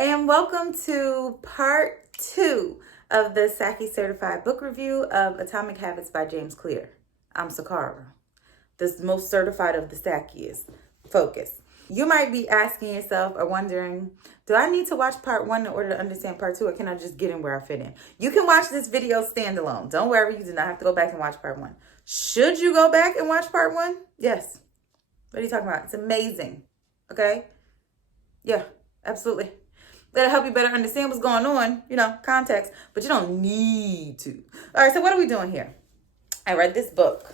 and welcome to part 2 of the SaKi certified book review of Atomic Habits by James Clear. I'm SaKi, the most certified of the SaKi's. Focus. You might be asking yourself or wondering, do I need to watch part 1 in order to understand part 2, or can I just get in where I fit in? You can watch this video standalone. Don't worry, you do not have to go back and watch part 1. Should you go back and watch part 1? Yes. What are you talking about? It's amazing. Okay? Yeah, absolutely. That'll help you better understand what's going on, context, but you don't need to. All right, so what are we doing here? I read this book,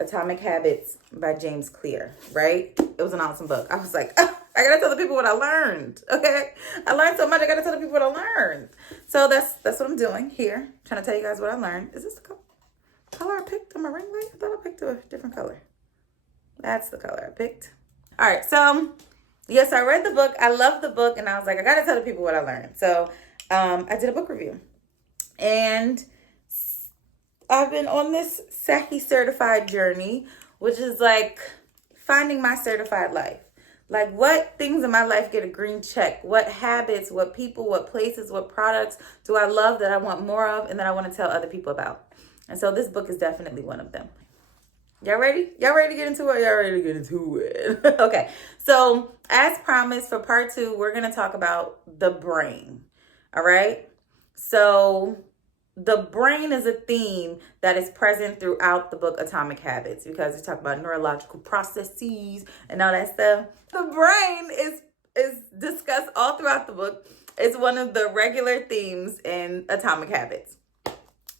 Atomic Habits by James Clear, right? It was an awesome book. I was like, I gotta tell the people what I learned, okay? I learned so much, I gotta tell the people what I learned. So that's what I'm doing here, trying to tell you guys what I learned. Is this the color I picked on my ring light? I thought I picked a different color. That's the color I picked. All right, so yes, I read the book. I love the book, and I was like, I gotta tell the people what I learned. So I did a book review, and I've been on this SaKi certified journey, which is like finding my certified life. Like, what things in my life get a green check? What habits, what people, what places, what products do I love that I want more of and that I want to tell other people about? And so this book is definitely one of them. Y'all ready? Y'all ready to get into it? Y'all ready to get into it? Okay. So as promised, for part 2, we're going to talk about the brain. All right. So the brain is a theme that is present throughout the book Atomic Habits, because we talk about neurological processes and all that stuff. The brain is discussed all throughout the book. It's one of the regular themes in Atomic Habits.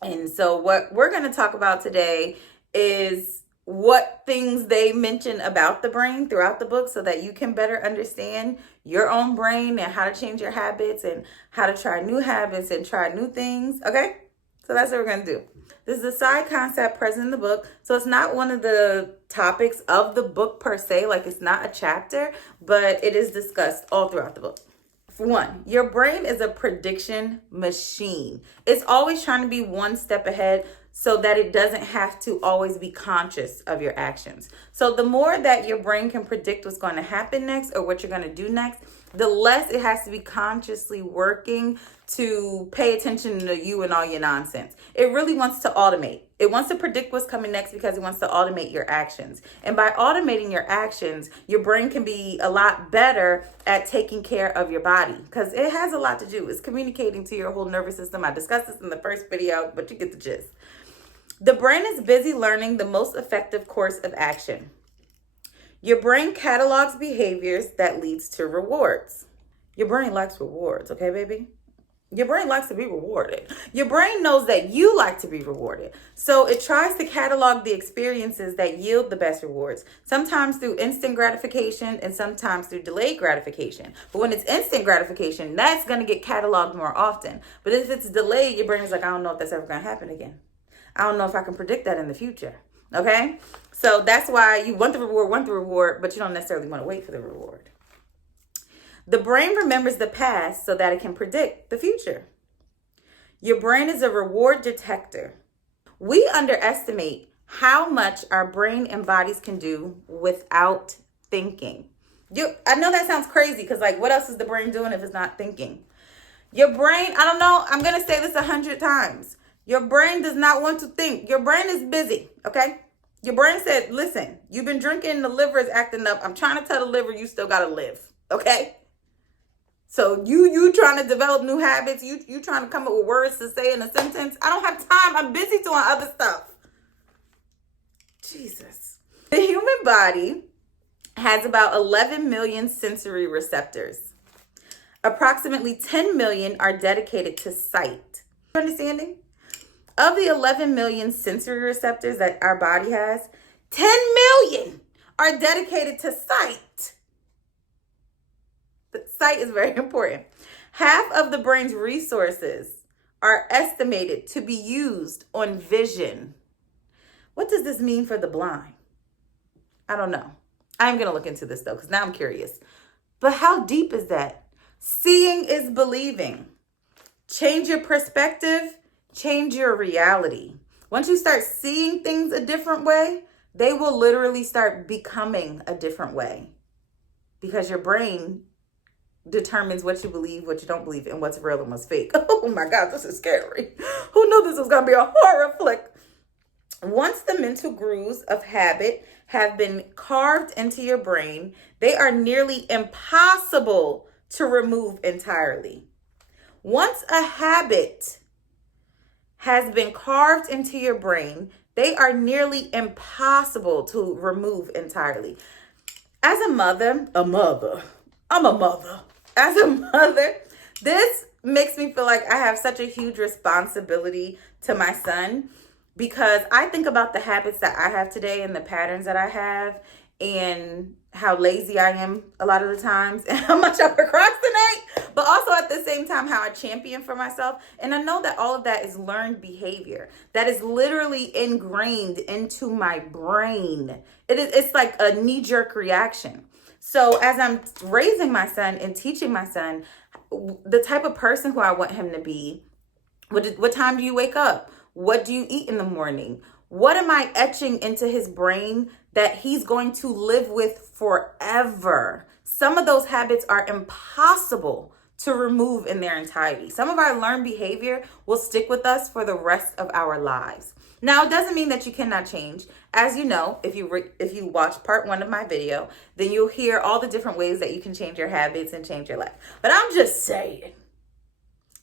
And so what we're going to talk about today is what things they mention about the brain throughout the book, so that you can better understand your own brain and how to change your habits and how to try new habits and try new things. Okay? So that's what we're going to do. This is a side concept present in the book. So it's not one of the topics of the book per se, like it's not a chapter, but it is discussed all throughout the book. For one, your brain is a prediction machine. It's always trying to be one step ahead, so that it doesn't have to always be conscious of your actions. So the more that your brain can predict what's going to happen next or what you're going to do next, the less it has to be consciously working to pay attention to you and all your nonsense. It really wants to automate. It wants to predict what's coming next because it wants to automate your actions. And by automating your actions, your brain can be a lot better at taking care of your body, because it has a lot to do. It's communicating to your whole nervous system. I discussed this in the first video, but you get the gist. The brain is busy learning the most effective course of action. Your brain catalogs behaviors that leads to rewards. Your brain likes rewards, okay, baby? Your brain likes to be rewarded. Your brain knows that you like to be rewarded. So it tries to catalog the experiences that yield the best rewards, sometimes through instant gratification and sometimes through delayed gratification. But when it's instant gratification, that's going to get cataloged more often. But if it's delayed, your brain is like, I don't know if that's ever going to happen again. I don't know if I can predict that in the future. Okay? So that's why you want the reward, but you don't necessarily want to wait for the reward. The brain remembers the past so that it can predict the future. Your brain is a reward detector. We underestimate how much our brain and bodies can do without thinking. I know that sounds crazy, because what else is the brain doing if it's not thinking? Your brain, I don't know, I'm going to say this 100 times. Your brain does not want to think. Your brain is busy, okay? Your brain said, listen, you've been drinking, the liver is acting up. I'm trying to tell the liver you still got to live, okay? So you trying to develop new habits. You trying to come up with words to say in a sentence. I don't have time. I'm busy doing other stuff. Jesus. The human body has about 11 million sensory receptors. Approximately 10 million are dedicated to sight. Understanding? Of the 11 million sensory receptors that our body has, 10 million are dedicated to sight. The sight is very important. Half of the brain's resources are estimated to be used on vision. What does this mean for the blind? I don't know. I'm going to look into this, though, because now I'm curious. But how deep is that? Seeing is believing. Change your perspective. Change your reality. Once you start seeing things a different way, they will literally start becoming a different way, because your brain determines what you believe, what you don't believe, and what's real and what's fake. Oh my God, this is scary. Who knew this was going to be a horror flick? Once the mental grooves of habit have been carved into your brain, they are nearly impossible to remove entirely. Once a habit has been carved into your brain, they are nearly impossible to remove entirely. As a mother, I'm a mother. As a mother, this makes me feel like I have such a huge responsibility to my son, because I think about the habits that I have today and the patterns that I have and how lazy I am a lot of the times and how much I procrastinate, but also at the same time how I champion for myself. And I know that all of that is learned behavior that is literally ingrained into my brain. It's like a knee-jerk reaction. So as I'm raising my son and teaching my son the type of person who I want him to be, what time do you wake up? What do you eat in the morning? What am I etching into his brain that he's going to live with forever? Some of those habits are impossible to remove in their entirety. Some of our learned behavior will stick with us for the rest of our lives. Now, it doesn't mean that you cannot change. As you know, if you watch part 1 of my video, then you'll hear all the different ways that you can change your habits and change your life. But I'm just saying,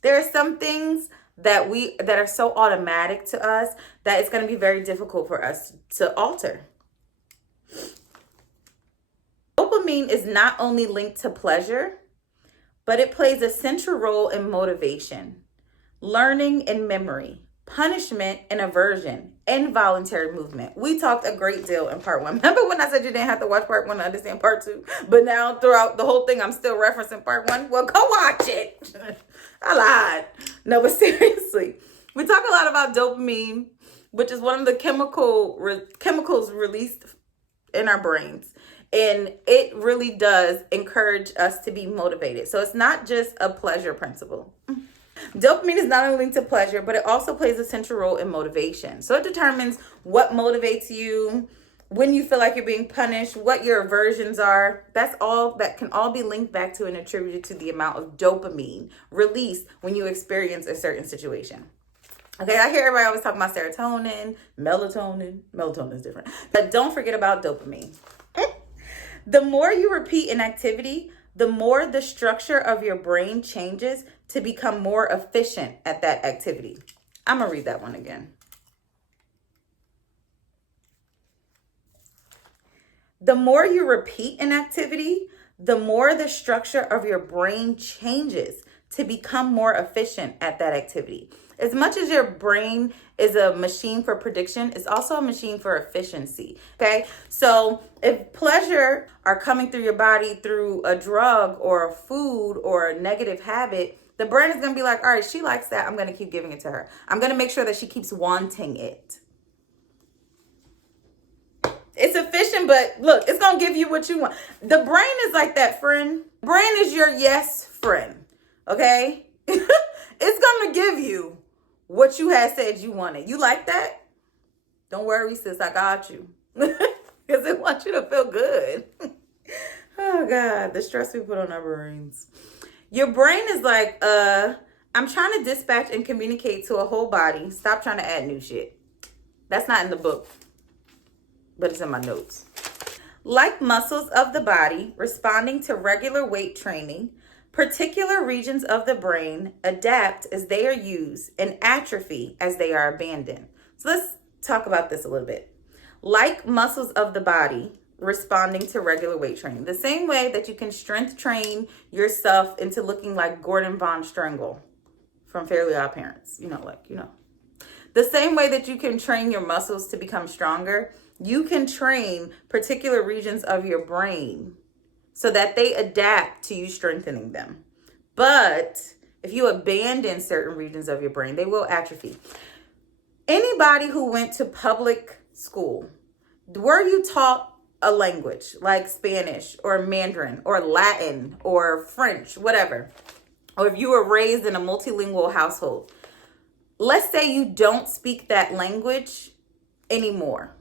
there are some things that are so automatic to us that it's going to be very difficult for us to alter. Dopamine is not only linked to pleasure, but it plays a central role in motivation, learning and memory, punishment and aversion, involuntary movement. We talked a great deal in part 1. Remember when I said you didn't have to watch part 1 to understand part 2? But now throughout the whole thing, I'm still referencing part 1. Well, go watch it. I lied. No, but seriously, we talk a lot about dopamine, which is one of the chemicals released in our brains. And it really does encourage us to be motivated. So it's not just a pleasure principle. Dopamine is not only linked to pleasure, but it also plays a central role in motivation. So it determines what motivates you, when you feel like you're being punished, what your aversions are. That can all be linked back to and attributed to the amount of dopamine released when you experience a certain situation. Okay, I hear everybody always talking about serotonin, melatonin. Melatonin is different. But don't forget about dopamine. The more you repeat an activity, the more the structure of your brain changes to become more efficient at that activity. I'm going to read that one again. The more you repeat an activity, the more the structure of your brain changes to become more efficient at that activity. As much as your brain is a machine for prediction, it's also a machine for efficiency. Okay, so if pleasure are coming through your body through a drug or a food or a negative habit, the brain is going to be like, all right, she likes that. I'm going to keep giving it to her. I'm going to make sure that she keeps wanting it. It's efficient, but look, it's going to give you what you want. The brain is like that, friend. Brain is your yes friend. Okay? It's going to give you what you had said you wanted. You like that? Don't worry, sis, I got you. Because it wants you to feel good. Oh, God, the stress we put on our brains. Your brain is like, I'm trying to dispatch and communicate to a whole body. Stop trying to add new shit. That's not in the book, but it's in my notes. Like muscles of the body responding to regular weight training, particular regions of the brain adapt as they are used and atrophy as they are abandoned. So let's talk about this a little bit. Like muscles of the body responding to regular weight training. The same way that you can strength train yourself into looking like Gordon Von Strangle from Fairly Odd Parents. The same way that you can train your muscles to become stronger, you can train particular regions of your brain so that they adapt to you strengthening them. But if you abandon certain regions of your brain, they will atrophy. Anybody who went to public school, were you taught a language like Spanish or Mandarin or Latin or French, whatever, or if you were raised in a multilingual household, let's say you don't speak that language anymore.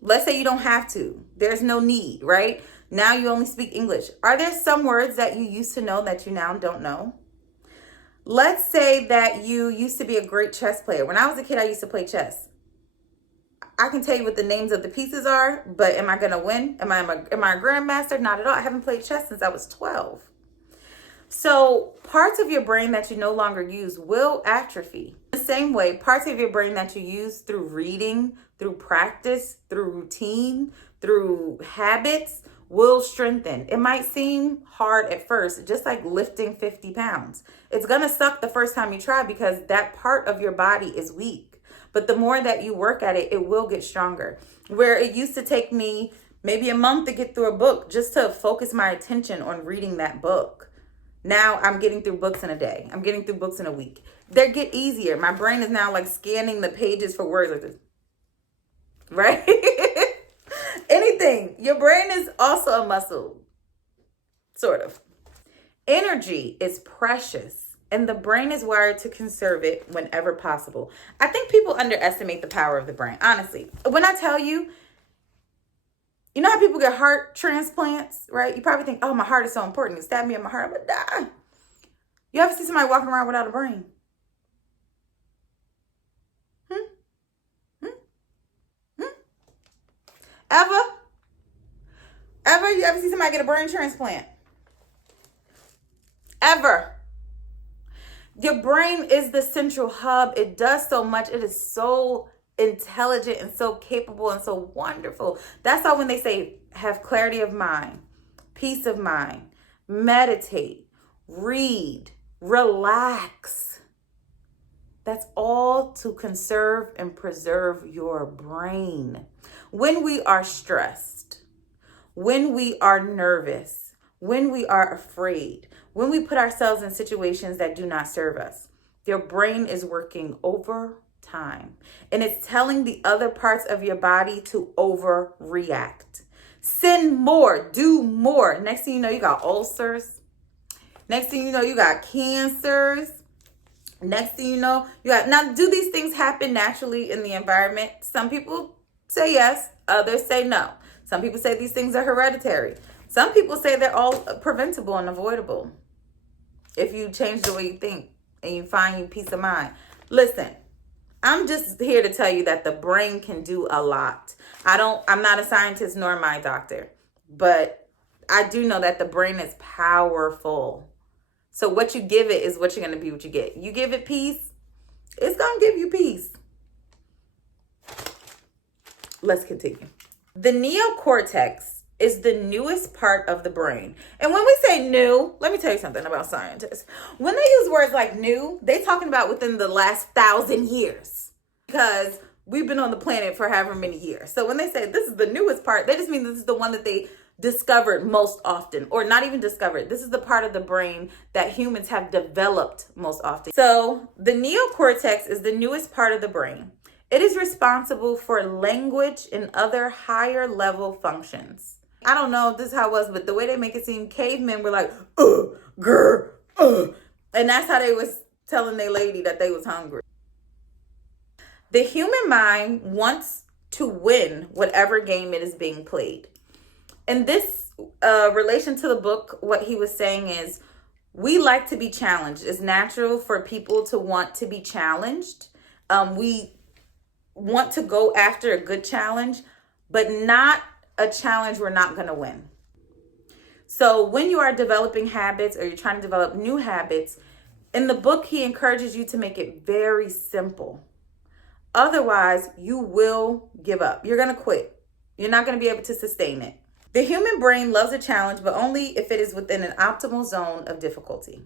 Let's say you don't have to. There's no need, right? Now you only speak English. Are there some words that you used to know that you now don't know? Let's say that you used to be a great chess player. When I was a kid, I used to play chess. I can tell you what the names of the pieces are, but am I going to win? Am I a grandmaster? Not at all. I haven't played chess since I was 12. So parts of your brain that you no longer use will atrophy. The same way, parts of your brain that you use through reading, through practice, through routine, through habits will strengthen. It might seem hard at first, just like lifting 50 pounds. It's going to suck the first time you try because that part of your body is weak. But the more that you work at it, it will get stronger. Where it used to take me maybe a month to get through a book just to focus my attention on reading that book. Now I'm getting through books in a day. I'm getting through books in a week. They get easier. My brain is now like scanning the pages for words like this. Right? Anything. Your brain is also a muscle. Sort of. Energy is precious, and the brain is wired to conserve it whenever possible. I think people underestimate the power of the brain. Honestly, when I tell you, you know how people get heart transplants, right? You probably think, oh, my heart is so important. It stabbed me in my heart. I'm going to die. You ever see somebody walking around without a brain? Ever? You ever see somebody get a brain transplant? Ever? Your brain is the central hub. It does so much. It is so intelligent and so capable and so wonderful. That's why when they say have clarity of mind, peace of mind, meditate, read, relax. That's all to conserve and preserve your brain. When we are stressed, when we are nervous, when we are afraid, when we put ourselves in situations that do not serve us, your brain is working overtime. And it's telling the other parts of your body to overreact. Send more, do more. Next thing you know, you got ulcers. Next thing you know, you got cancers. Next thing you know, you got, now do these things happen naturally in the environment? Some people say yes, others say no. Some people say these things are hereditary. Some people say they're all preventable and avoidable if you change the way you think and you find your peace of mind. Listen, I'm just here to tell you that the brain can do a lot. I'm not a scientist nor am I a doctor, but I do know that the brain is powerful. So what you give it is what you're going to be, what you get. You give it peace, it's going to give you peace. Let's continue. The neocortex is the newest part of the brain. And when we say new, let me tell you something about scientists. When they use words like new, they're talking about within the last 1,000 years. Because we've been on the planet for however many years. So when they say this is the newest part, they just mean this is the one that they discovered most often, or not even discovered. This is the part of the brain that humans have developed most often. So the neocortex is the newest part of the brain. It is responsible for language and other higher level functions. I don't know if this is how it was, but the way they make it seem, cavemen were like, grr, and that's how they was telling their lady that they was hungry. The human mind wants to win whatever game it is being played. In this relation to the book, what he was saying is, we like to be challenged. It's natural for people to want to be challenged. We want to go after a good challenge, but not a challenge we're not going to win. So when you are developing habits or you're trying to develop new habits, in the book, he encourages you to make it very simple. Otherwise, you will give up. You're going to quit. You're not going to be able to sustain it. The human brain loves a challenge, but only if it is within an optimal zone of difficulty.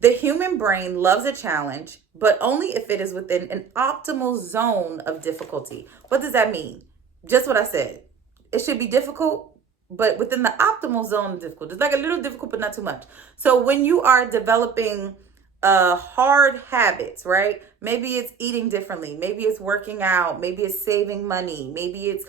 The human brain loves a challenge, but only if it is within an optimal zone of difficulty. What does that mean? Just what I said. It should be difficult, but within the optimal zone of difficult. It's like a little difficult, but not too much. So when you are developing hard habits, right? Maybe it's eating differently. Maybe it's working out. Maybe it's saving money. Maybe it's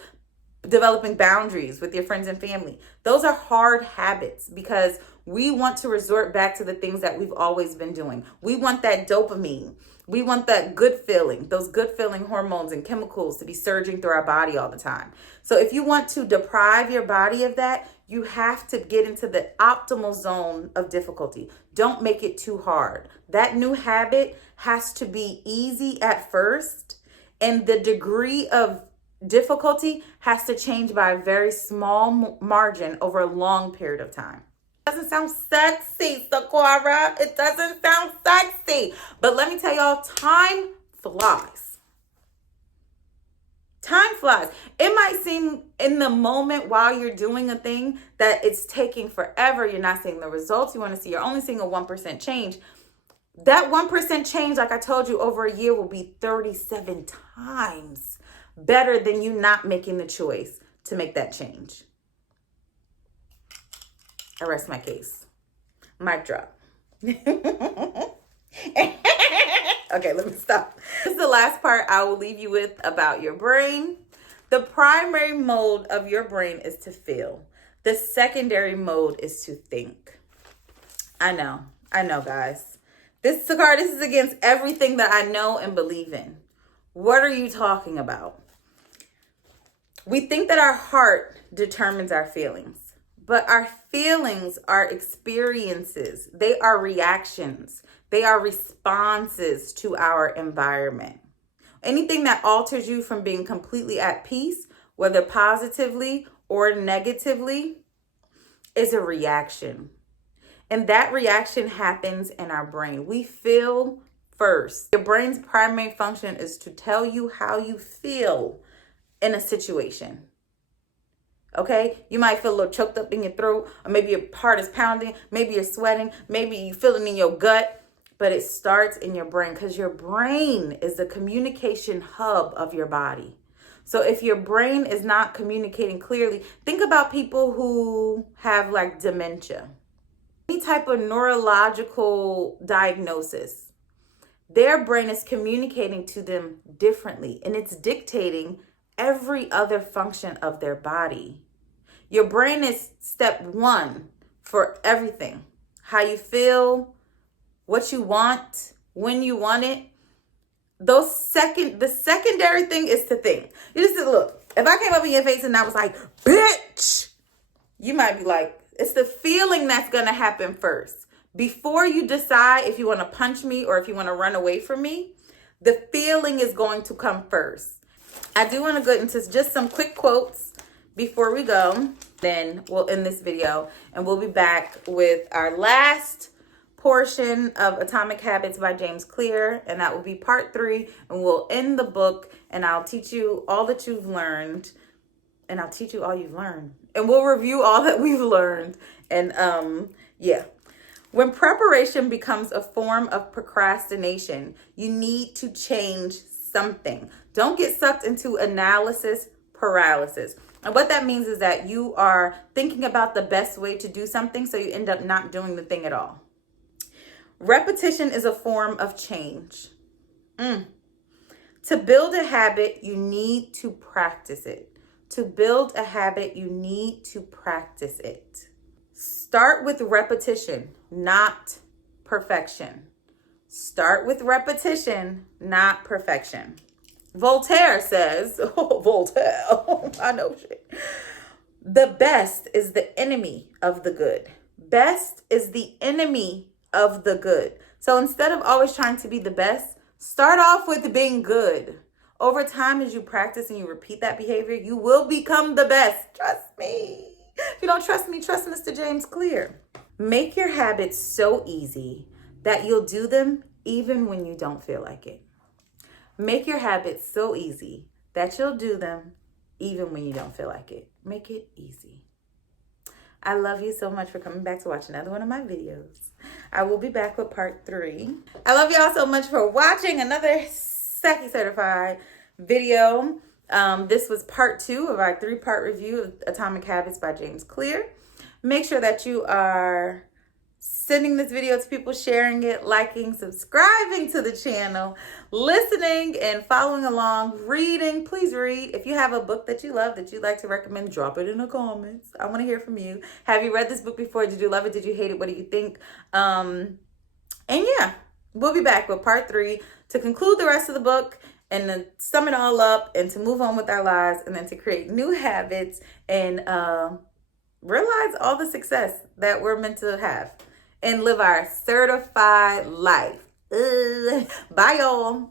developing boundaries with your friends and family. Those are hard habits because we want to resort back to the things that we've always been doing. We want that dopamine. We want that good feeling, those good feeling hormones and chemicals to be surging through our body all the time. So if you want to deprive your body of that, You have to get into the optimal zone of difficulty. Don't make it too hard. That new habit has to be easy at first, and the degree of difficulty has to change by a very small margin over a long period of time. It doesn't sound sexy, Sakura. It doesn't sound sexy. But let me tell y'all, time flies. Time flies. It might seem in the moment while you're doing a thing that it's taking forever. You're not seeing the results you want to see. You're only seeing a 1% change. That 1% change, like I told you, over a year will be 37 times better than you not making the choice to make that change. I rest my case. Mic drop. Okay, let me stop. This is the last part I will leave you with about your brain. The primary mode of your brain is to feel. The secondary mode is to think. I know, guys. This is against everything that I know and believe in. What are you talking about? We think that our heart determines our feelings, but our feelings are experiences. They are reactions. They are responses to our environment. Anything that alters you from being completely at peace, whether positively or negatively, is a reaction. And that reaction happens in our brain. We feel first. Your brain's primary function is to tell you how you feel in a situation. Okay? You might feel a little choked up in your throat, or maybe your heart is pounding, maybe you're sweating, maybe you feel it in your gut. But it starts in your brain, because your brain is the communication hub of your body. So if your brain is not communicating clearly, think about people who have like dementia, any type of neurological diagnosis. Their brain is communicating to them differently, and it's dictating every other function of their body. Your brain is step one for everything. How you feel, what you want, when you want it. The secondary thing is to think. You just look, if I came up in your face and I was like, bitch, you might be like, it's the feeling that's going to happen first. Before you decide if you want to punch me or if you want to run away from me, the feeling is going to come first. I do want to go into just some quick quotes before we go. Then we'll end this video and we'll be back with our last portion of Atomic Habits by James Clear, and that will be part 3, and we'll end the book, and I'll teach you all that you've learned, and I'll teach you all you've learned, and we'll review all that we've learned. And yeah, when preparation becomes a form of procrastination, you need to change something. Don't get sucked into analysis paralysis. And what that means is that you are thinking about the best way to do something, so you end up not doing the thing at all. Repetition is a form of change. To build a habit, you need to practice it. To build a habit, you need to practice it. Start with repetition, not perfection. Start with repetition, not perfection. Voltaire says, Voltaire, I know shit. The best is the enemy of the good. Best is the enemy of the good. So instead of always trying to be the best, start off with being good. Over time, as you practice and you repeat that behavior, you will become the best. Trust me. If you don't trust me, trust Mr. James Clear. Make your habits so easy that you'll do them even when you don't feel like it. Make your habits so easy that you'll do them even when you don't feel like it. Make it easy. I love you so much for coming back to watch another one of my videos. I will be back with part 3. I love y'all so much for watching another SaKi certified video. This was part 2 of our 3-part review of Atomic Habits by James Clear. Make sure that you are sending this video to people, sharing it, liking, subscribing to the channel, listening and following along, reading. Please read. If you have a book that you love that you'd like to recommend, drop it in the comments. I want to hear from you. Have you read this book before? Did you love it? Did you hate it? What do you think? And yeah, we'll be back with part 3 to conclude the rest of the book and then sum it all up and to move on with our lives and then to create new habits and realize all the success that we're meant to have and live our certified life. Bye, y'all.